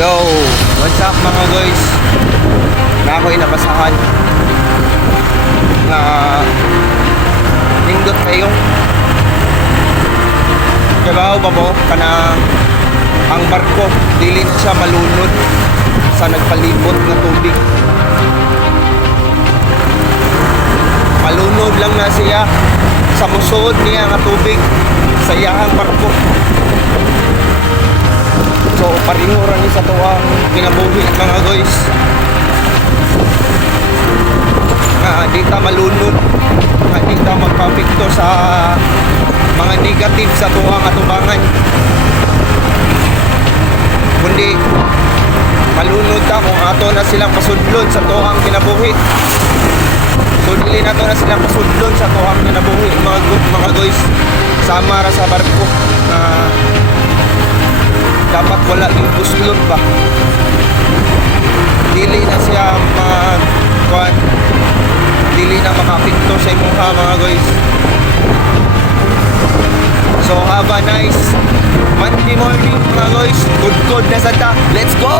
Yo, what's up mga guys? Na ako'y nabasahan na nindot kayo. Diba ba mo? Kana ang barko, dili na siya malunod sa nagpalibot na tubig. Malunod lang na siya sa musod niya nga tubig sa iyahang barko. So, pareho rin sa tuwang kinabuhi mga guys. Nga di ta malunod, nga di ta magpapikto sa mga negative sa tuwang atubangan. Kundi malunod ta kung ato na silang pasudlon sa tuwang kinabuhi. So, dili na to na silang pasudlon sa tuwang kinabuhi mga guys. Sama ra sa barko na dapat wala yung puslot ba, dili na siya dili na makapikto sa imuha mga guys. So have a nice Monday morning mga guys. Good na sa ta. Let's go!